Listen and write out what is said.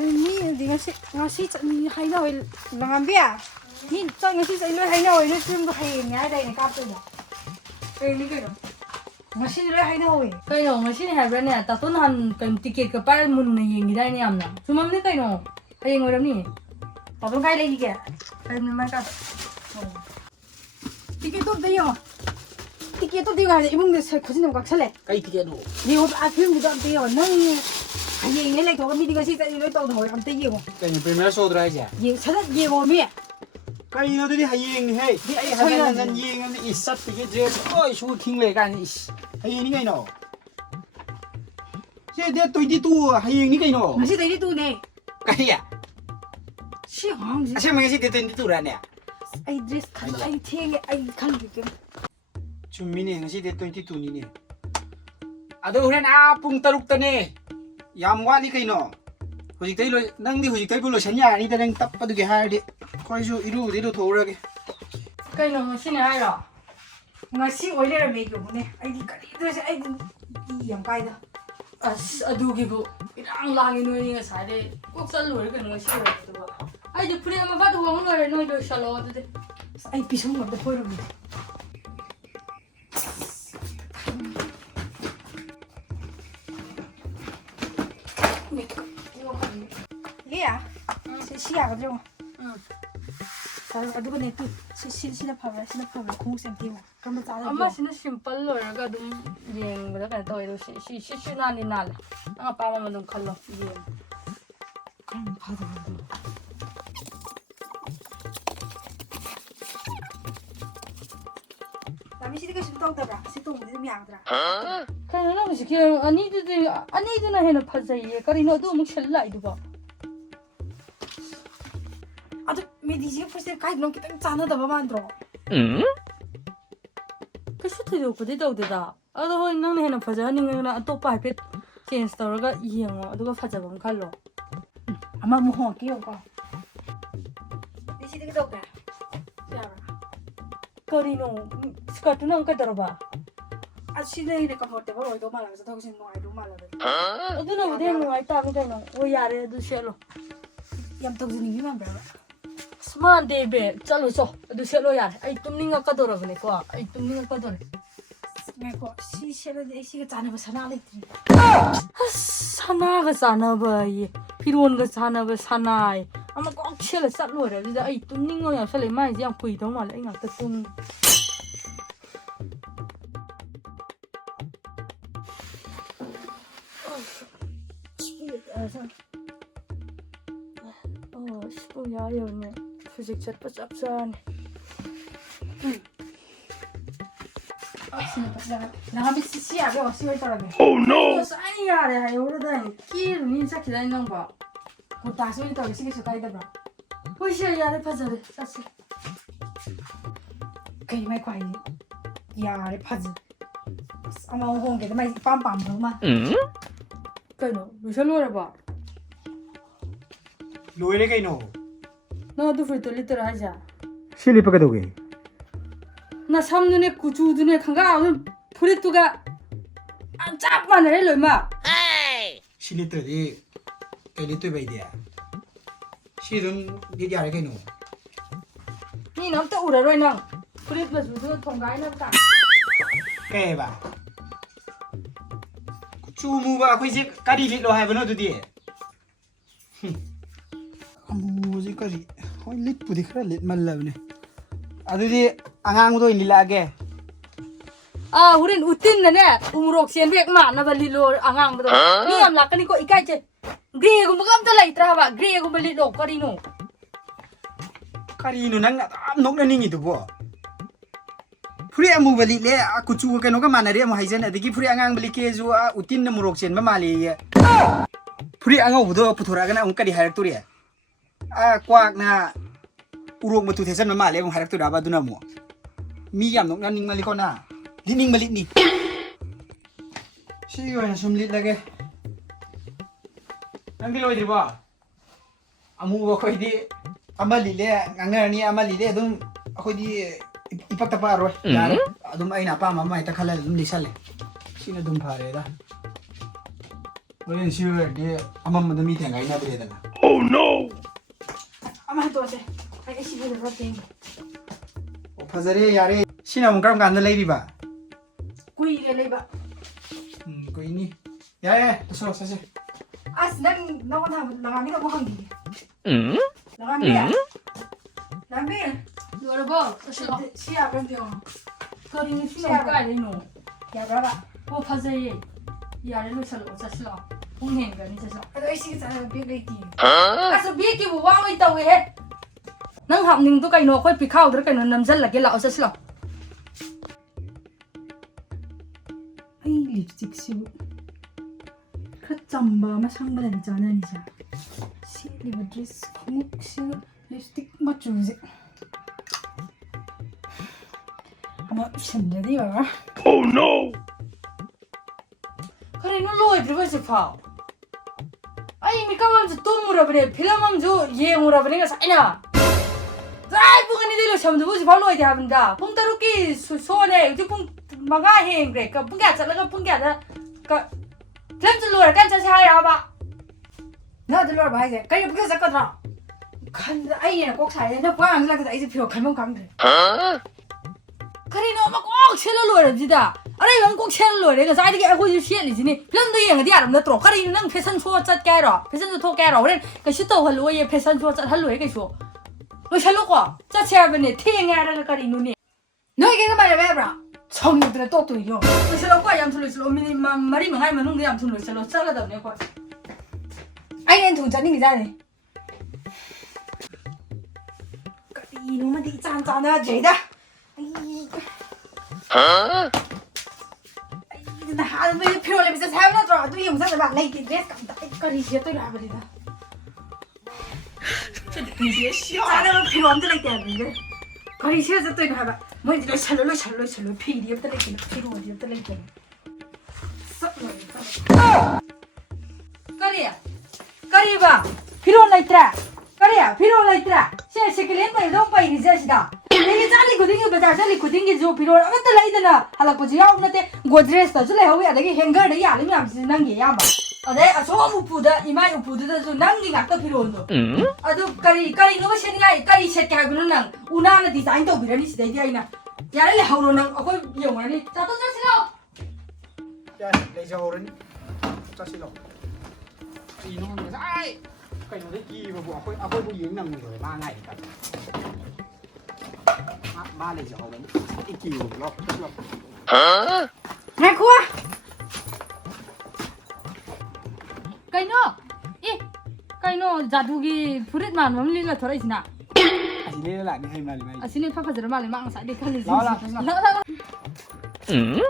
Ni di ngasi hay nồi làm bia. Ni cho ngasi chạy lôi hay nồi nó chim có hay nhá đây này cáp tôi nhỉ. Đây ni cái đó. Ngasi lôi hay nồi. Cái nó ngasi này hay bên này, ta tuần han cái ticket cái par mun này gì đây này amna. Cuma ni cái nó, hay ngồi làm ni. Bảo tôi cái đây kìa. Cái này mà cái. Ticket tôi đây không? Ticket tôi đi vào đây mong được sẽ có gì nó các lệ. Cái ticket đó. Ni hôm phim thì tôi đi vào nơi anh nhìn này lại có cái gì chạy lôi tàu thôi làm tay gì không? Cái này premier show rồi chứ. Gì sao lại gì vào mi? Cái nó đi hay ni hay. Đi hay hay nên gì nên ít sát ticket chứ. Ôi số kinh lệ cái hay ni cái nó. Thế để tôi đi tu hay ni cái nó. Ngasi đây đi tu này. Cái à? Xí hỏng gì? Sao mà cái gì để tôi đi tu ra nè? Ai dress khăn ai thiêng ai khăn cái Chúng mình này cái gì để tôi đi tu ni nè. À đâu hiện pung taruk ta nè. Yam wali cái nó. Hồi tới rồi đang đi hồi tới bây giờ sẵn nhà đi ta đang tập bắt được cái hai đi. Coi số iru đi đâu thầu ra cái. Cái nó ngasi này hay rồi. Ngasi oile ra mấy cái này. Ai đi cái đó sẽ ai đi làm cái đó. Adugi bu irang langi noi ni ngasai de kok sal lori kan ngasi ro tu ba ai de puri ama ba duang noi noi do shalo de Ai pisong mà thôi rồi. Lia, xí à cái đâu? Sao cái này tu xí là phàm không xem tiêu à? Cái mà sao? ama sina simple lori ga dum yeng ba ka toy do si na ni nal anga pa ma dum khallo yeng Cái mà phàm rồi. Làm gì cái tông tập à? Xí tông cái miếng tập à? cái nó ngasi ki ani du na hena phajai kari no du mu khella idu ba Aduh, medisi first cái nó kita chana da ba mandro. cái số thay đổi của đâu đấy da ado hoi nang hena phajai ni na atopa pet change tawra ga yeng o du ga phajabam khallo Ama mu ho ki ko. Di sini cái đâu cả? Siapa? kari no skirt nang ka darba À xin đây để comfortable rồi đâu mà làm sao thôi xin ngoài đâu mà làm được. adu na bude no ai ta mi kai no o yare du shelo Yam tông gì như mà bảo. sman de be chalo so adu shelo yar ai tumninga ka dora bne ko ai tumninga ka dora Nghe có xí xe là để xí cái chana mà sana lấy. sana ga sana ba yi piron ga sana ba sanai ama ko shelo sat lo re da ai tumninga ya sale mai yang pui do ma le ai ngak ta tum ya yo ne physics chat pas apsan Xin lỗi. Nó bị xí à cái xí vậy tao rồi. Oh no. sai ya re ha yo da ki ni sa ki dai nang ba Một tài số tao xí cái số tay tao bảo. oi she ya re pa ja re sa se Cái máy quay. Ya để phật. Ama hong cái máy bám bám thôi mà. kai no lu sha lo re ba Lôi đấy cái nó. na du fri to liter ha ja Silip pa ka doge. na sam ne ku chu du ne khang ga fri tu ga an chap ma ne le ma Silip đi. Cái đi tôi bây giờ. Silip đi ra cái nó. ni nam ta u re roi nang fri plus du thong gai na ta Cái bà. Chú mu ba khơi gì cái đi lít lo hay vẫn nó đi. Mu gì cái gì. Hoi lít bù đi khá lít mal này. À đi angang tôi đi lại cái. a hurin utin na ne umrok sen bek ma na bali lo angang do ni am la kani ko ikai che gre gum gam ta lai tra ba gre gum bali lo kari no Cái nó năng nóc nó ninh gì tụi bo. Puri amu bali le aku chu cái nó cái mana dia mu haizen adigi puri angang bali ke ju utin na murok sen ma mali ya. Puri angang udo puthora kana ung kadi harak turi ya. Kwak na urok matu thesan ma mali ung harak tu da ba duna mu. Mi yam nóc na ning mali ko na. Lining malit ni. Siyo na sumlit lagi. Nang diloy di ba? Amu ba koy di amali le ngangar ni amali le dum ako di ipagtapa roy. Yar dum ay na pa mama ita khala dum lisal le. Sino dum phare da. Oyen siyo di amam dum mi tengai na bre da. Oh no! Ama tose. Ai si bele rote. Fazare yare. Sina mung karam kanda lady ba. Kui re leba. Ko ini. Ya, so sase. As nang no na langami ko hangi. Hmm? Langami ya. Langami. Lorabo, sasil. Siya kan pyo. Kari ni sila ka rin no. Ya brava. O fazaye. Yare lo salo sasil. Kung hen ka ni sasil. Ado ai si sa big lady. Aso bi ki bu wa oi taw he. Nang hap ning to kai no khoi pi khaw dra kai no namjal lage la sasil. Ai lipstick si. Khachamba ma sangba ni jana ni ja. Si lip dress khuk si lipstick ma chuze. Ama sende di ba. Oh no! Kari no loi dra se phao. Ai mi kamam ju tum mura bne philamam ju ye mura bne ga saina. Zai bu ngani dilo samdu bu phao loi dia banda. Pung taru ki so ne ju pung maga heng re ka pung ga chala ka pung ga da ka lam ju loi kan cha sai ya ba. Na de lor ba hai kai bu ka zakadra. Kan ai ne kok sai ne pa ang la ka ai se phyo khamam kam de. Kari no ma kok chela loi ra ji da. Are yang kok chela loi re ga sai de ga ko ju xian li ji ni. Lam de yang dia ram na tro kari nang fashion show chat ka ro. Fashion to ka ro ren ka shi to ha loi ye fashion show chat ha loi ka sho. Lo chelo ko cha cha ba ne the nga ra kari no ni. Noi ke ka ma re ba. Chong de to to yo. Lo chelo ko yam thulu chelo mini ma mari ma ngai ma nung de yam thulu chelo chala da ne ko. Ai nen thung chan ni ja ne. Kari no ma di chan chan na je da. Huh? Na ha me phyo le bisa sa na tro. Tu yong sa ba lai ke dress kam da kari je to ra ba le da. 你别笑。 咋那么phyo am de lai de ne. Kari je sa to na ba. Mo di le chalo phi di de lai ke phyo di de lai ke. Sap lo. Kari ya. Kari ba. Phiro lai tra. Kari ya. Phiro lai tra. Se sekelen pai dong pai ri ja sida. Ni jali ko dingi bazar jali ko dingi jo phiro amat lai da na hala ko jiao na te godres ta jule hawi adagi hanger da ya li mi am si nang ye ya ba. Ade aso mu pu da imai upu da jo nang gi ngak ta phiro no. Adu kari no ba sen ngai kari set ka gu nang una na design to birani si dai ai na. Ya le hauro nang akoi yong ni. Ta to ja silo. Ya, lấy dầu đến cho xin lỗi. Thì nó mà ai cái nó đấy kỳ mà bộ khôi bu yếm nằm rồi 3 ngày cả. Ba lấy dầu đến cái kỳ của nó tức là. Huh? Hai khua. Kai no. E. Kai no jadu gi furit man mam li la thora isna. Anh đi lại đi hay mà đi. Asini fa fa jara mal ma ang sa de khali. Lo. Hmm?